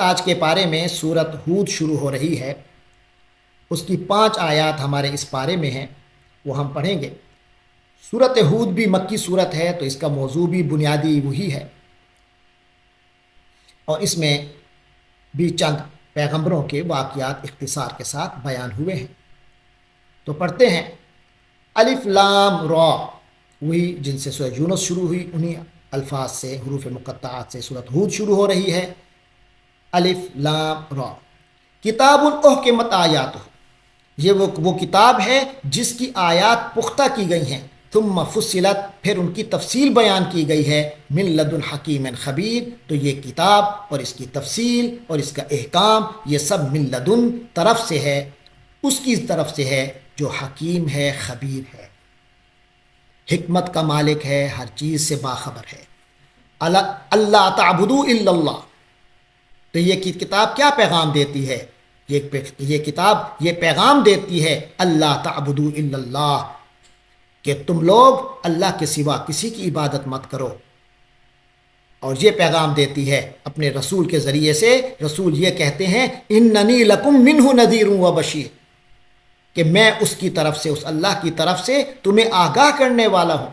آج کے پارے میں سورت ہود شروع ہو رہی ہے، اس کی 5 آیات ہمارے اس پارے میں ہیں، وہ ہم پڑھیں گے۔ سورت ہود بھی مکی سورت ہے، تو اس کا موضوع بھی بنیادی وہی ہے، اور اس میں بھی چند پیغمبروں کے واقعات اختصار کے ساتھ بیان ہوئے ہیں۔ تو پڑھتے ہیں۔ الف لام را، وہی جن سے سورہ یونس شروع ہوئی، انہی الفاظ سے، حروف مقطعات سے سورت ہود شروع ہو رہی ہے۔ الف لام را، کتاب احکمت آیاتہ، یہ وہ کتاب ہے جس کی آیات پختہ کی گئی ہیں، ثم فصلت، پھر ان کی تفصیل بیان کی گئی ہے، من لدن حکیم خبیر، تو یہ کتاب اور اس کی تفصیل اور اس کا احکام یہ سب من لدن طرف سے ہے، اس کی طرف سے ہے جو حکیم ہے، خبیر ہے، حکمت کا مالک ہے، ہر چیز سے باخبر ہے۔ اللہ تعبدوا الا اللہ، تو یہ کتاب کیا پیغام دیتی ہے؟ یہ کتاب یہ پیغام دیتی ہے اللہ تعبدوا الا اللہ، کہ تم لوگ اللہ کے سوا کسی کی عبادت مت کرو، اور یہ پیغام دیتی ہے اپنے رسول کے ذریعے سے۔ رسول یہ کہتے ہیں اننی لکم منہ نذیر و بشیر، کہ میں اس کی طرف سے، اس اللہ کی طرف سے تمہیں آگاہ کرنے والا ہوں،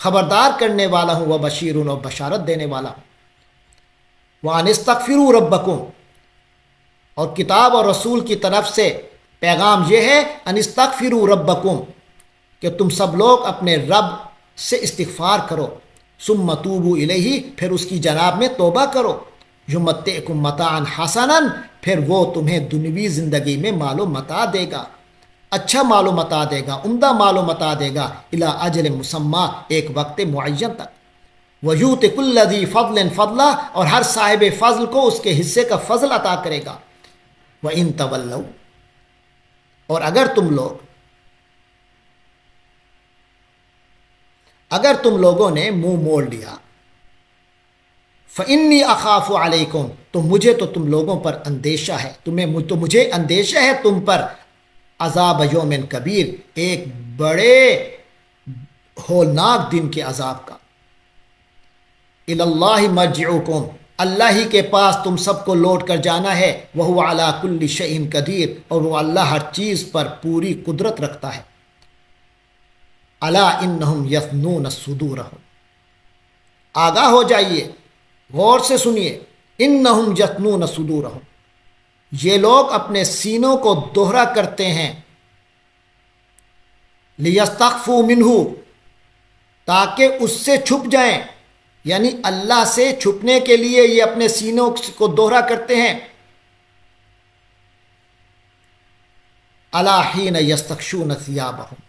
خبردار کرنے والا ہوں، و بشیر، اور بشارت دینے والا ہوں۔ وَأَنِ اسْتَغْفِرُوا رَبَّكُمْ، اور کتاب اور رسول کی طرف سے پیغام یہ ہے ان استغفروا ربکم، کہ تم سب لوگ اپنے رب سے استغفار کرو، ثم توبوا الیہ، پھر اس کی جناب میں توبہ کرو، یمتعکم متاعا حسنا، پھر وہ تمہیں دنیوی زندگی میں مال و متاع دے گا، اچھا مال و متاع دے گا، عمدہ مال و متاع دے گا، الی اجل مسمی، ایک وقت معین تک، وَيُؤْتِ كُلَّ ذِي فَضْلٍ فَضْلًا، اور ہر صاحب فضل کو اس کے حصے کا فضل عطا کرے گا۔ وَإِن تَوَلَّوْا، اور اگر تم لوگوں نے منہ موڑ لیا، فَإِنِّي أَخَافُ عَلَيْكُمْ، تو مجھے تو تم لوگوں پر اندیشہ ہے، مجھے اندیشہ ہے تم پر، عذاب یوم کبیر، ایک بڑے ہولناک دن کے عذاب کا۔ الی اللہ مرجعکم، اللہ ہی کے پاس تم سب کو لوٹ کر جانا ہے، وہو علی کل شیء قدیر، اور وہ اللہ ہر چیز پر پوری قدرت رکھتا ہے۔ الا انہم یثنون صدورہم، آگاہ ہو جائیے، غور سے سنیے، انہم یثنون صدورہم، یہ لوگ اپنے سینوں کو دوہرا کرتے ہیں، لیستخفوا منہ، تاکہ اس سے چھپ جائیں، یعنی اللہ سے چھپنے کے لیے یہ اپنے سینوں کو دوہرا کرتے ہیں۔ الا حین یستغشون ثیابہم،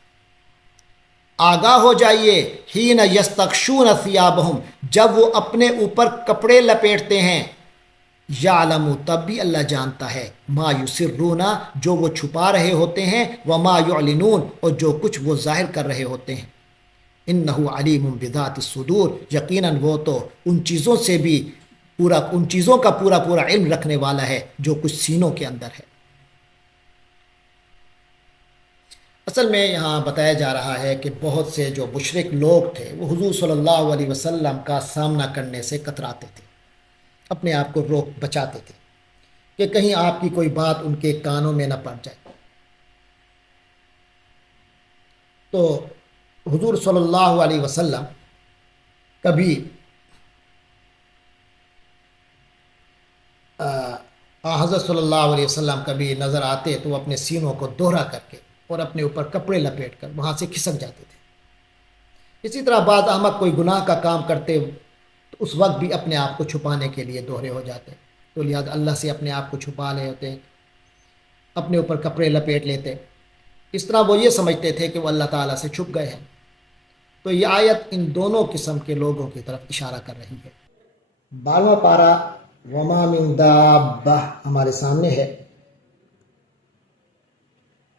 آگاہ ہو جائیے، حین یستغشون ثیابہم، جب وہ اپنے اوپر کپڑے لپیٹتے ہیں، یعلم، تب بھی اللہ جانتا ہے، ما یسرون، جو وہ چھپا رہے ہوتے ہیں، وما یعلنون، اور جو کچھ وہ ظاہر کر رہے ہوتے ہیں۔ انہ علیم بذات الصدور، یقیناً وہ تو ان چیزوں کا پورا علم رکھنے والا ہے جو کچھ سینوں کے اندر ہے۔ اصل میں یہاں بتایا جا رہا ہے کہ بہت سے جو مشرک لوگ تھے وہ حضور صلی اللہ علیہ وسلم کا سامنا کرنے سے کتراتے تھے، اپنے آپ کو بچاتے تھے کہ کہیں آپ کی کوئی بات ان کے کانوں میں نہ پڑ جائے۔ تو حضور صلی اللہ علیہ وسلم کبھی حضرت صلی اللہ علیہ وسلم کبھی نظر آتے تو وہ اپنے سینوں کو دوہرا کر کے اور اپنے اوپر کپڑے لپیٹ کر وہاں سے کھسک جاتے تھے۔ اسی طرح بعض احمق کوئی گناہ کا کام کرتے تو اس وقت بھی اپنے آپ کو چھپانے کے لیے دوہرے ہو جاتے، تو لہٰذا اللہ سے اپنے آپ کو چھپا رہے ہوتے، اپنے اوپر کپڑے لپیٹ لیتے، اس طرح وہ یہ سمجھتے تھے کہ وہ اللہ تعالیٰ سے چھپ گئے ہیں۔ تو یہ آیت ان دونوں قسم کے لوگوں کی طرف اشارہ کر رہی ہے۔ 12واں پارہ وما من دابہ ہمارے سامنے ہے۔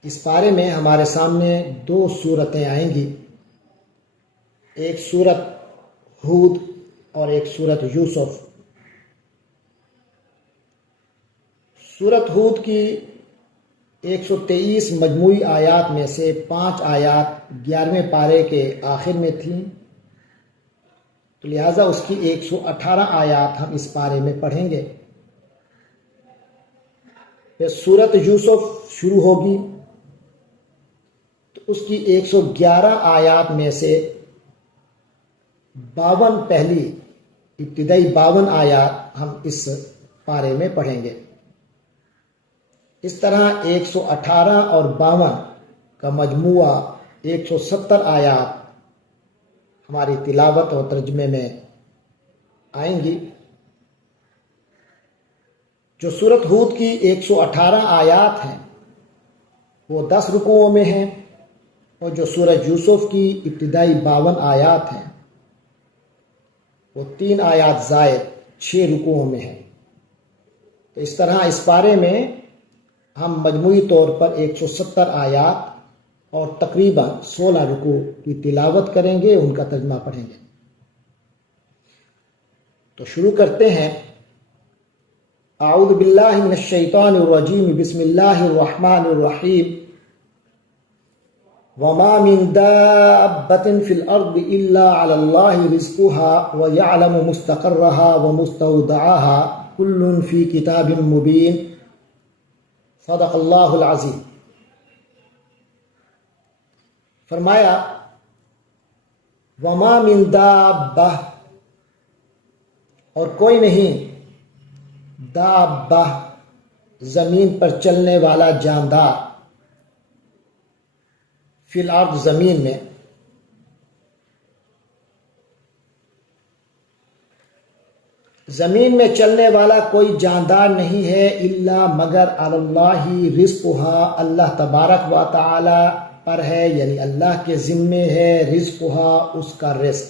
اس پارے میں ہمارے سامنے 2 صورتیں آئیں گی، ایک سورت ہود اور ایک سورت یوسف۔ سورت ہود کی 123 مجموعی آیات میں سے 5 آیات 11ویں پارے کے آخر میں تھیں، تو لہٰذا اس کی 118 آیات ہم اس پارے میں پڑھیں گے۔ پھر سورت یوسف شروع ہوگی تو اس کی 111 آیات میں سے 52 پہلی ابتدائی 52 آیات ہم اس پارے میں پڑھیں گے۔ اس طرح 118 اور 52 کا مجموعہ 170 آیات ہماری تلاوت اور ترجمے میں آئیں گی۔ جو سورت ہود کی 118 آیات ہیں وہ 10 رکوعوں میں ہیں، اور جو سورۃ یوسف کی ابتدائی 52 آیات ہیں وہ 3 آیات زائد 6 رکوعوں میں ہیں۔ تو اس طرح اس پارے میں ہم مجموعی طور پر 170 آیات اور تقریباً 16 رکوع کی تلاوت کریں گے، ان کا ترجمہ پڑھیں گے۔ تو شروع کرتے ہیں۔ اعوذ باللہ من الشیطان الرجیم، بسم اللہ الرحمن الرحیم۔ وما من دابة في الأرض إلا على الله رزقها ويعلم مستقرها ومستودعها كل في كتاب مبين صدق اللہ العظیم۔ فرمایا وما من دابہ، اور کوئی نہیں، دابہ زمین پر چلنے والا جاندار، فی الارض زمین میں، زمین میں چلنے والا کوئی جاندار نہیں ہے، الا مگر علی اللہ رزقها، اللہ تبارک و تعالی پر ہے، یعنی اللہ کے ذمے ہے، رزقها اس کا رزق،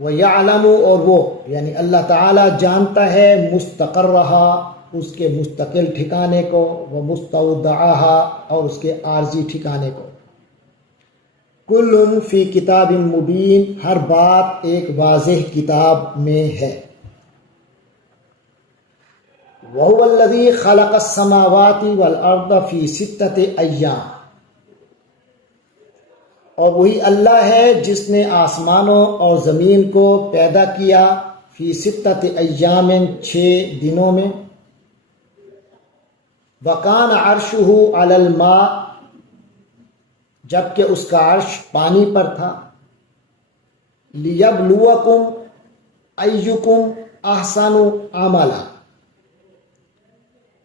وَيَعْلَمُ اور وہ یعنی اللہ تعالی جانتا ہے، مستقرها اس کے مستقل ٹھکانے کو، وَمُسْتَوْدَعَهَا اور اس کے عارضی ٹھکانے کو۔ کل فی کتاب مبین، ہر بات ایک واضح کتاب میں ہے۔ وَهُوَ الَّذِي خَلَقَ السَّمَاوَاتِ وَالْأَرْضَ فِي سِتَّةِ أَيَّامٍ، اور وہی اللہ ہے جس نے آسمانوں اور زمین کو پیدا کیا، فی ستۃ ایام 6 دنوں میں، وکان عرشہ علی الماء جبکہ اس کا عرش پانی پر تھا، لیبلوکم ایکم احسن عملا،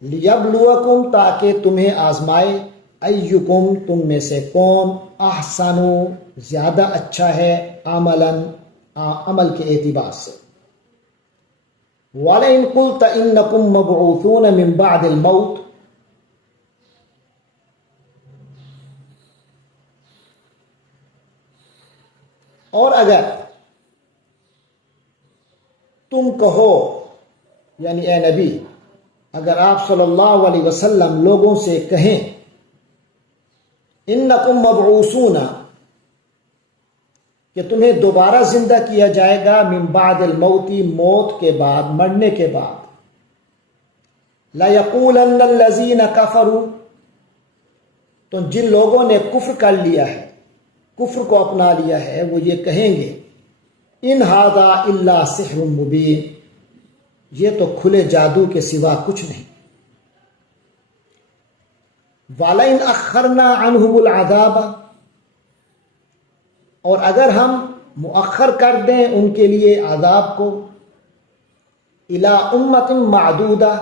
لیبلوکم تاکہ تمہیں آزمائے، ایکم تم میں سے کون، احسن زیادہ اچھا ہے، عمل کے اعتبار سے۔ وَلَئِن قُلْتَ إِنَّكُمْ مَبْعُوثُونَ مِن بَعْدِ الْمَوْتِ، اور اگر تم کہو، یعنی اے نبی، اگر آپ صلی اللہ علیہ وسلم لوگوں سے کہیں انکم مبعوثون کہ تمہیں دوبارہ زندہ کیا جائے گا، من بعد الموت موت کے بعد، مرنے کے بعد، لَيَقُولَنَّ الَّذِينَ كَفَرُوا تو جن لوگوں نے کفر کر لیا ہے، کفر کو اپنا لیا ہے، وہ یہ کہیں گے ان ھذا الا سحر مبین، یہ تو کھلے جادو کے سوا کچھ نہیں۔ وَلَئِنْ أَخَّرْنَا عَنْهُمُ الْعَذَابَ اور اگر ہم مؤخر کر دیں ان کے لیے عذاب کو، إِلَىٰ أُمَّةٍ مَعْدُودَةٍ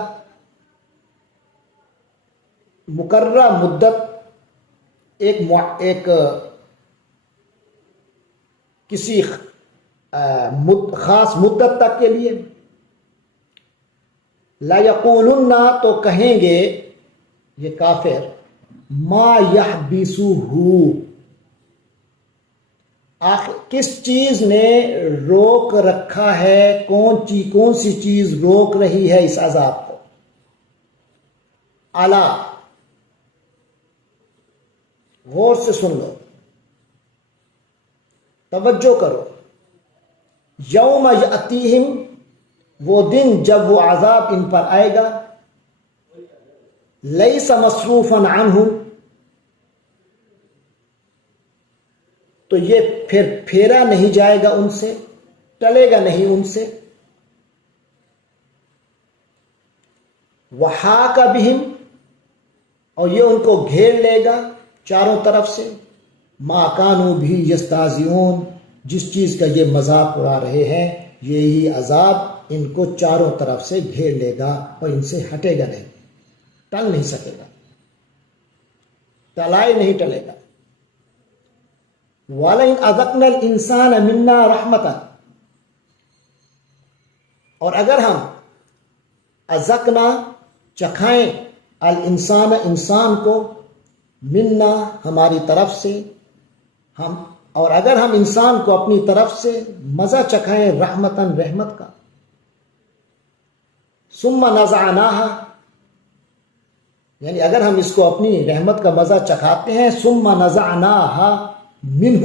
مقررہ مدت، ایک کسی خاص مدت تک کے لیے، لَيَقُولُنَّ تو کہیں گے یہ کافر، ما يحبسه آخر کس چیز نے روک رکھا ہے، کون سی چیز روک رہی ہے اس عذاب کو۔ الا غور سے سن لو، توجہ کرو، یوم یاتیہم وہ دن جب وہ عذاب ان پر آئے گا، لیس مصروفا عنہم تو یہ پھر پھیرا نہیں جائے گا ان سے، ٹلے گا نہیں ان سے، وحاک بہم، اور یہ ان کو گھیر لے گا چاروں طرف سے، ما کانوا بھی یستہزئون، جس چیز کا یہ مذاق اڑا رہے ہیں، یہی عذاب ان کو چاروں طرف سے گھیر لے گا اور ان سے ہٹے گا نہیں، ٹل نہیں سکے گا، ٹلائے نہیں ٹلے گا۔ وَلَئِنْ أَذَقْنَا الْإِنسَانَ مِنَّا رَحْمَةً، اور اگر ہم اذقنا چکھائیں الانسان انسان کو، منا ہماری طرف سے، اور اگر ہم انسان کو اپنی طرف سے مزہ چکھائیں رحمتاً رحمت کا، ثم نزعناها، یعنی اگر ہم اس کو اپنی رحمت کا مزہ چکھاتے ہیں، ثم نزعناها منہ،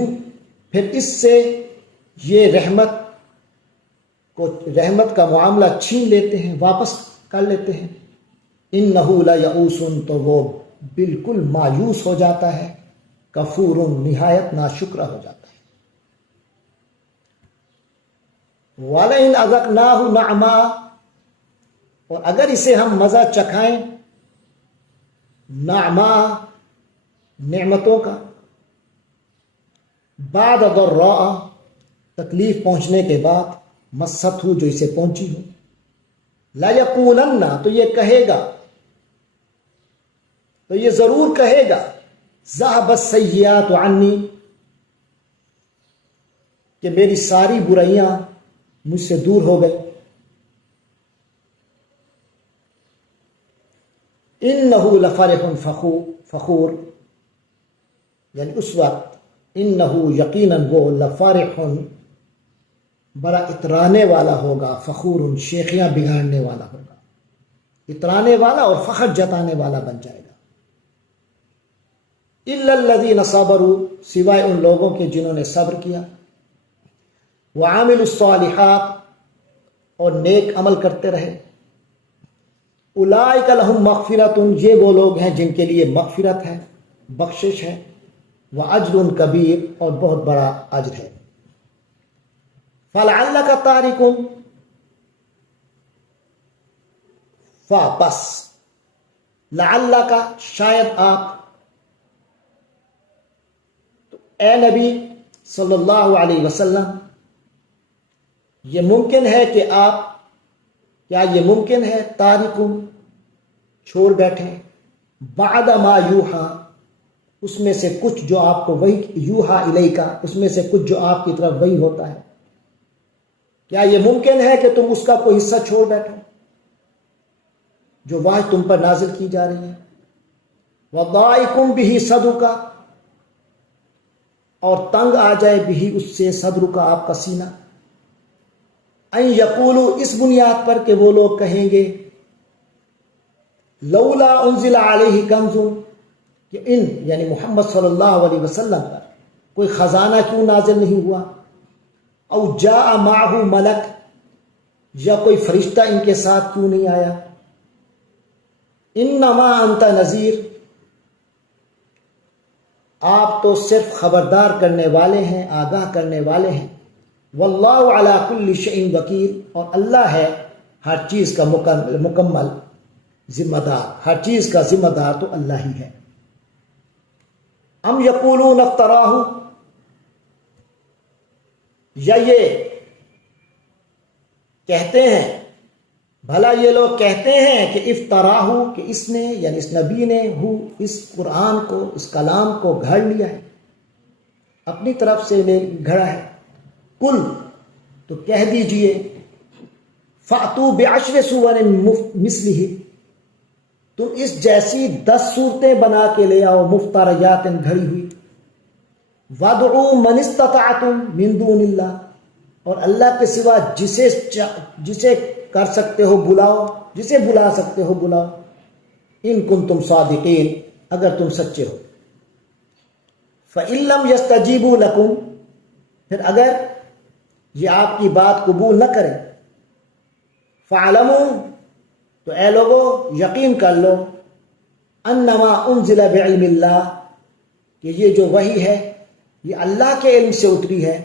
پھر اس سے یہ رحمت کا معاملہ چھین لیتے ہیں، واپس کر لیتے ہیں، انہ لیئوس، تو وہ بالکل مایوس ہو جاتا ہے، کفور، نہایت ناشکرہ ہو جاتا ہے۔ وَلَئِنْ أَذَقْنَاهُ نَعْمًا، اور اگر اسے ہم مزہ چکھائیں نعما، نعمتوں کا، بعد ضراء، تکلیف پہنچنے کے بعد، مست ہو، جو اسے پہنچی ہو، لَيَقُولَنَّ، تو یہ کہے گا، تو یہ ضرور کہے گا، ذَهَبَ السَّيِّئَاتُ عَنِّي، کہ میری ساری برائیاں مجھ سے دور ہو گئی۔ انہ لفرح فخور، یعنی اس وقت انہ یقیناً وہ لفرح بڑا اترانے والا ہوگا، فخور شیخیاں بگاڑنے والا ہوگا، اترانے والا اور فخر جتانے والا بن جائے گا۔ الا الذین صبروا، سوائے ان لوگوں کے جنہوں نے صبر کیا، وعاملوا الصالحات، اور نیک عمل کرتے رہے، اولئک لہم مغفرۃ، یہ وہ لوگ ہیں جن کے لیے مغفرت ہے، بخشش ہے، واجر کبیر، اور بہت بڑا اجر ہے۔ فلعلک تارک، بس، لعلک شاید آپ، تو اے نبی صلی اللہ علیہ وسلم، یہ ممکن ہے کہ آپ، کیا یہ ممکن ہے تارکم، چھوڑ بیٹھیں، بعد ما یوحا، اس میں سے کچھ جو آپ کو وہی، یوحا الیکا، اس میں سے کچھ جو آپ کی طرف وہی ہوتا ہے، کیا یہ ممکن ہے کہ تم اس کا کوئی حصہ چھوڑ بیٹھو جو وحی تم پر نازل کی جا رہی ہے؟ وَضَائِقُمْ بِهِ صَدْرُكَ، اور تنگ آ جائے بھی اس سے صدر کا، آپ کا سینہ، ان یقولوا، اس بنیاد پر کہ وہ لوگ کہیں گے، لولا انزل علیہ کنز، کہ ان یعنی محمد صلی اللہ علیہ وسلم پر کوئی خزانہ کیوں نازل نہیں ہوا، او جاء معہ ملک، یا کوئی فرشتہ ان کے ساتھ کیوں نہیں آیا، انما انت نذیر، آپ تو صرف خبردار کرنے والے ہیں، آگاہ کرنے والے ہیں، واللہ علی کل شیء وکیل، اور اللہ ہے ہر چیز کا مکمل ذمہ دار، ہر چیز کا ذمہ دار تو اللہ ہی ہے۔ ام یقولون افتراہ، یا یہ کہتے ہیں، بھلا یہ لوگ کہتے ہیں کہ افطراہ، کہ اس نے یعنی اس نبی نے، اس قرآن کو، اس کلام کو گھڑ لیا ہے، اپنی طرف سے گھڑا ہے۔ کل، تو کہہ دیجئے، فَأْتُوا بِعَشْرِ سُوَرٍ مِثْلِهِ، تم اس جیسی 10 صورتیں بنا کے لے آؤ، مفتریات، گھڑی ہوئی، وَادْعُوا مَنِ اسْتَطَعْتُم مِّن دُونِ اللَّهِ، اور اللہ کے سوا جسے کر سکتے ہو بلاؤ، جسے بلا سکتے ہو بلاؤ، ان کنتم صادقین، اگر تم سچے ہو۔ فَإِن لَّمْ يَسْتَجِيبُوا لَكُمْ، پھر اگر یہ آپ کی بات قبول نہ کریں، فَاعْلَمُوا، تو اے لوگو یقین کر لو، انما انزل بعلم اللہ، کہ یہ جو وحی ہے یہ اللہ کے علم سے اتری ہے،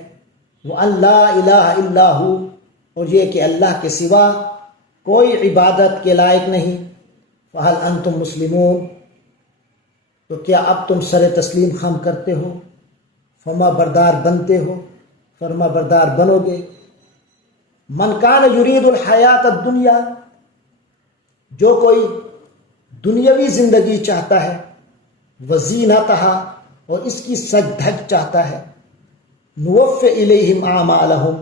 وَأَن لَّا إِلَٰهَ إِلَّا هُوَ، اور یہ کہ اللہ کے سوا کوئی عبادت کے لائق نہیں، فہل انتم مسلمون، تو کیا اب تم سر تسلیم خم کرتے ہو، فرما بردار بنتے ہو، فرما بردار بنو گے؟ من کان یرید الحیات الدنیا، جو کوئی دنیاوی زندگی چاہتا ہے، وزینتہا، اور اس کی سج دھج چاہتا ہے، نوفی الیہم اعمالہم،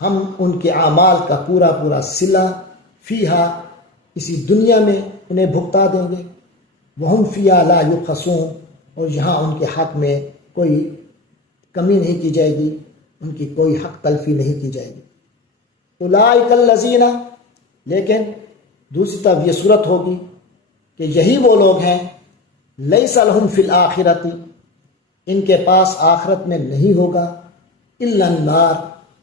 ہم ان کے اعمال کا پورا پورا صلہ فیہا، اسی دنیا میں انہیں بھگتا دیں گے، وہم فیہا لا یبخسون، اور یہاں ان کے حق میں کوئی کمی نہیں کی جائے گی، ان کی کوئی حق تلفی نہیں کی جائے گی۔ اولئک الذین، لیکن دوسری طرف یہ صورت ہوگی کہ یہی وہ لوگ ہیں، لیس لہم فی الآخرۃ، ان کے پاس آخرت میں نہیں ہوگا، الا النار،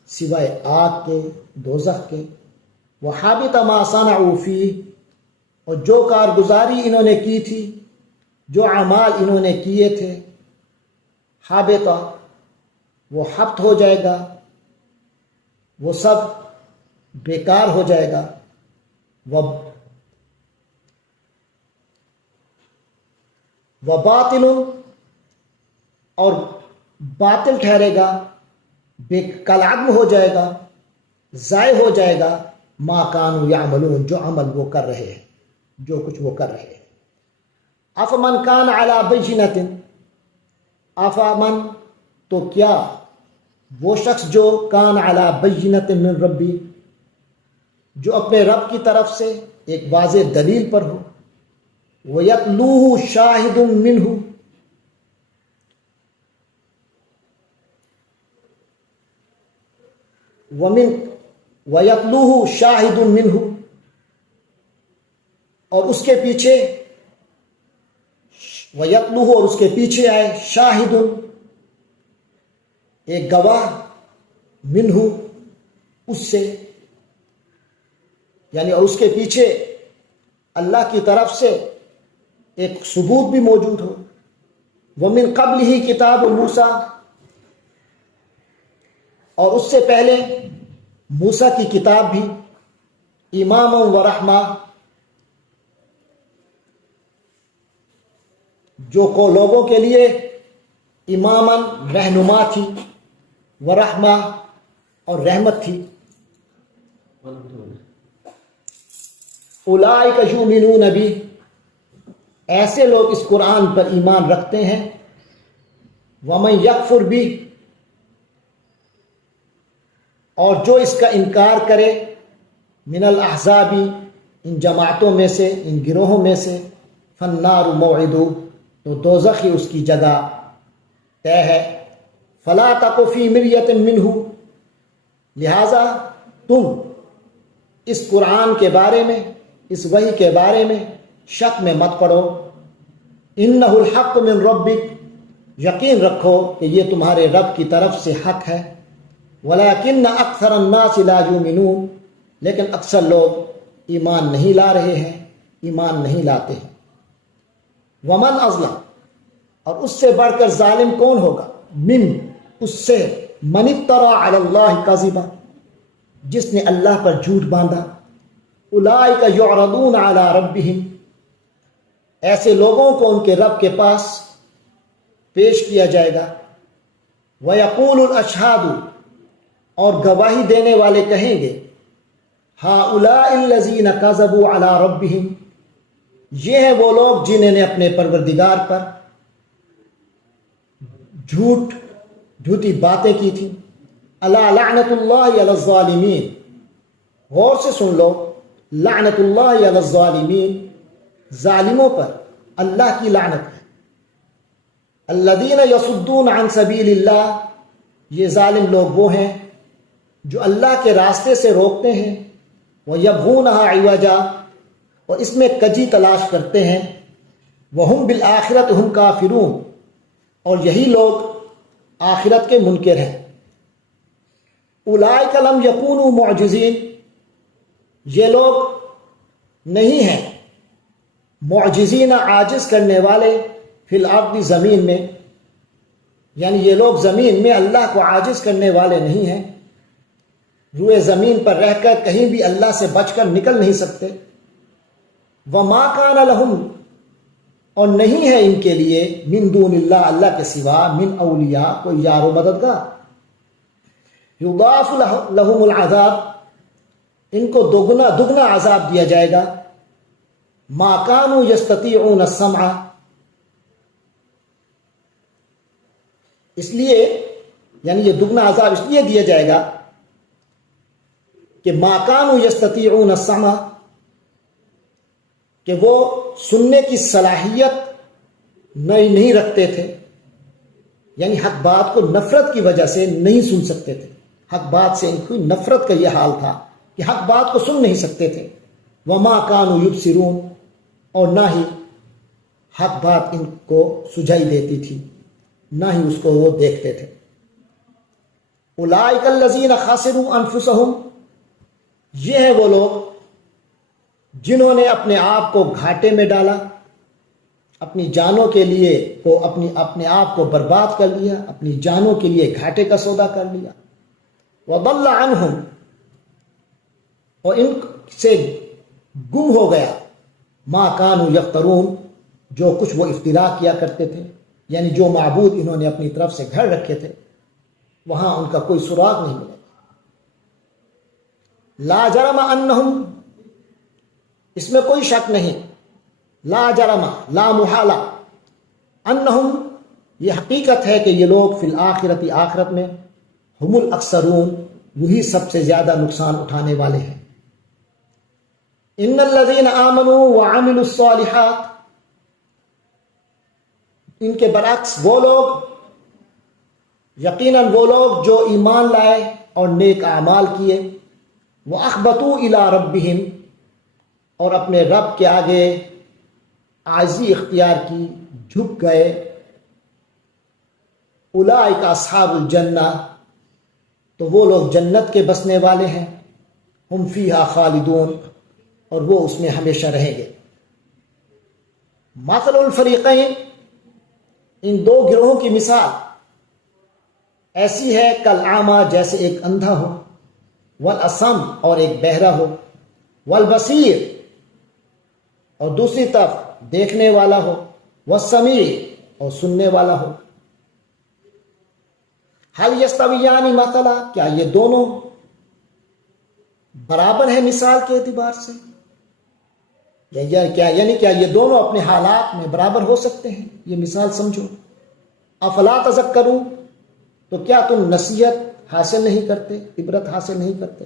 سوائے آگ کے، دوزخ کے، وحابط ما صنعوا فیہ، اور جو کارگزاری انہوں نے کی تھی، جو اعمال انہوں نے کیے تھے، حابط، وہ حبط ہو جائے گا، وہ سب بیکار ہو جائے گا، وباطل، اور باطل ٹھہرے گا، کالعدم ہو جائے گا، ضائع ہو جائے گا، ما کانوا یعملون، جو عمل وہ کر رہے ہیں، جو کچھ وہ کر رہے ہیں۔ افمن کان علی بینۃ، افمن، تو کیا وہ شخص جو کان علی بینۃ من ربی، جو اپنے رب کی طرف سے ایک واضح دلیل پر ہو، وَيَتْلُوهُ شَاهِدٌ مِّنْهُ، وَيَتْلُوهُ شَاهِدٌ مِّنْهُ، اور اس کے پیچھے، وَيَتْلُوهُ، اور اس کے پیچھے آئے، شاہد، ایک گواہ، منہ، اس سے، یعنی اور اس کے پیچھے اللہ کی طرف سے ایک ثبوت بھی موجود ہو۔ وَمِن قَبْلِهِ کتاب موسیٰ، اور اس سے پہلے موسیٰ کی کتاب بھی، اماما و رحمہ، جو کو لوگوں کے لیے اماما، رہنما تھی، و رحمہ، اور رحمت تھی۔ اولئک یؤمنون بہ، ایسے لوگ اس قرآن پر ایمان رکھتے ہیں، ومن یکفر بہ، اور جو اس کا انکار کرے، من الاحزاب، ان جماعتوں میں سے، ان گروہوں میں سے، فالنار موعدہ، تو دوزخ ہی اس کی جگہ طے ہے۔ فلا تک فی مریۃ منہ، لہذا تم اس قرآن کے بارے میں، اس وحی کے بارے میں شک میں مت پڑو، انہ الحق من ربک، یقین رکھو کہ یہ تمہارے رب کی طرف سے حق ہے، ولکن اکثر الناس لا یؤمنون، لیکن اکثر لوگ ایمان نہیں لا رہے ہیں، ایمان نہیں لاتے ہیں۔ ومن اظلم، اور اس سے بڑھ کر ظالم کون ہوگا، من، اس سے، من افترى علی اللہ کذبا، جس نے اللہ پر جھوٹ باندھا۔ اولئک یعرضون علی ربہم، ایسے لوگوں کو ان کے رب کے پاس پیش کیا جائے گا۔ وَيَقُولُ الْأَشْهَادُ، اور گواہی دینے والے کہیں گے، هَؤُلَاءِ الَّذِينَ كَذَبُوا عَلَى رَبِّهِمْ، یہ ہیں وہ لوگ جنہوں نے اپنے پروردگار پر جھوٹی باتیں کی تھیں۔ الا لعنت اللہ علی الظالمین، غور سے سن لو، لعنت اللہ علی الظالمین، ظالموں پر اللہ کی لعنت ہے۔ الذین یصدون عن سبیل اللہ، یہ ظالم لوگ وہ ہیں جو اللہ کے راستے سے روکتے ہیں، وَيَبْغُونَهَا عِوَجًا، اور اس میں کجی تلاش کرتے ہیں، وَهُمْ بِالْآخِرَةِ هُمْ کافرون، اور یہی لوگ آخرت کے منکر ہیں۔ اولئک لم یکونوا معجزین، یہ لوگ نہیں ہیں معجزین، عاجز کرنے والے، فی الارض، زمین میں، یعنی یہ لوگ زمین میں اللہ کو عاجز کرنے والے نہیں ہیں، روئے زمین پر رہ کر کہیں بھی اللہ سے بچ کر نکل نہیں سکتے۔ وما کان لہم، اور نہیں ہے ان کے لیے، من دون اللہ، اللہ کے سوا، من اولیاء، کوئی یار و مددگار، یضاعف لہم العذاب، ان کو دگنا عذاب دیا جائے گا، ما کانوا یستطیعون السمع، اس لیے یعنی یہ دگنا عذاب اس لیے دیا جائے گا کہ ما کانوا یستطیعون السمع، کہ وہ سننے کی صلاحیت نہیں رکھتے تھے، یعنی حق بات کو نفرت کی وجہ سے نہیں سن سکتے تھے، حق بات سے ان کی نفرت کا یہ حال تھا کہ حق بات کو سن نہیں سکتے تھے، وما کانوا یبصرون، اور نہ ہی حق بات ان کو سجائی دیتی تھی، نہ ہی اس کو وہ دیکھتے تھے۔ اولئک الذین خسروا انفسہم، یہ ہیں وہ لوگ جنہوں نے اپنے آپ کو گھاٹے میں ڈالا، اپنی جانوں کے لیے اپنے آپ کو برباد کر لیا، اپنی جانوں کے لیے گھاٹے کا سودا کر لیا۔ وضل عنہم، اور ان سے گم ہو گیا، ما کانوا یفترون، جو کچھ وہ افترا کیا کرتے تھے، یعنی جو معبود انہوں نے اپنی طرف سے گھر رکھے تھے وہاں ان کا کوئی سراغ نہیں ملے گا۔ لا جرم انہم، اس میں کوئی شک نہیں، لا جرم، لا محالہ، انہم، یہ حقیقت ہے کہ یہ لوگ فی الآخرت، آخرت میں، ہم الاکثرون، وہی سب سے زیادہ نقصان اٹھانے والے ہیں۔ ان الذین آمنوا وعملوا الصالحات، ان کے برعکس وہ لوگ، یقیناً وہ لوگ جو ایمان لائے اور نیک اعمال کیے، وَأَخْبَتُوا إِلَىٰ رَبِّهِمْ، اور اپنے رب کے آگے عاجزی اختیار کی، جھک گئے، اولئک اصحاب الجنہ، تو وہ لوگ جنت کے بسنے والے ہیں، ہم فیہا خالدون، اور وہ اس میں ہمیشہ رہیں گے۔ مثل الفریقین، ان دو گروہوں کی مثال ایسی ہے، کالعامی، جیسے ایک اندھا ہو، والاصم، اور ایک بہرا ہو، والبصیر، اور دوسری طرف دیکھنے والا ہو، والسمیع، اور سننے والا ہو۔ هل یستویان مثلا، کیا یہ دونوں برابر ہیں مثال کے اعتبار سے؟ یعنی کیا یہ دونوں اپنے حالات میں برابر ہو سکتے ہیں؟ یہ مثال سمجھو۔ افلا تذکرون، تو کیا تم نصیحت حاصل نہیں کرتے، عبرت حاصل نہیں کرتے؟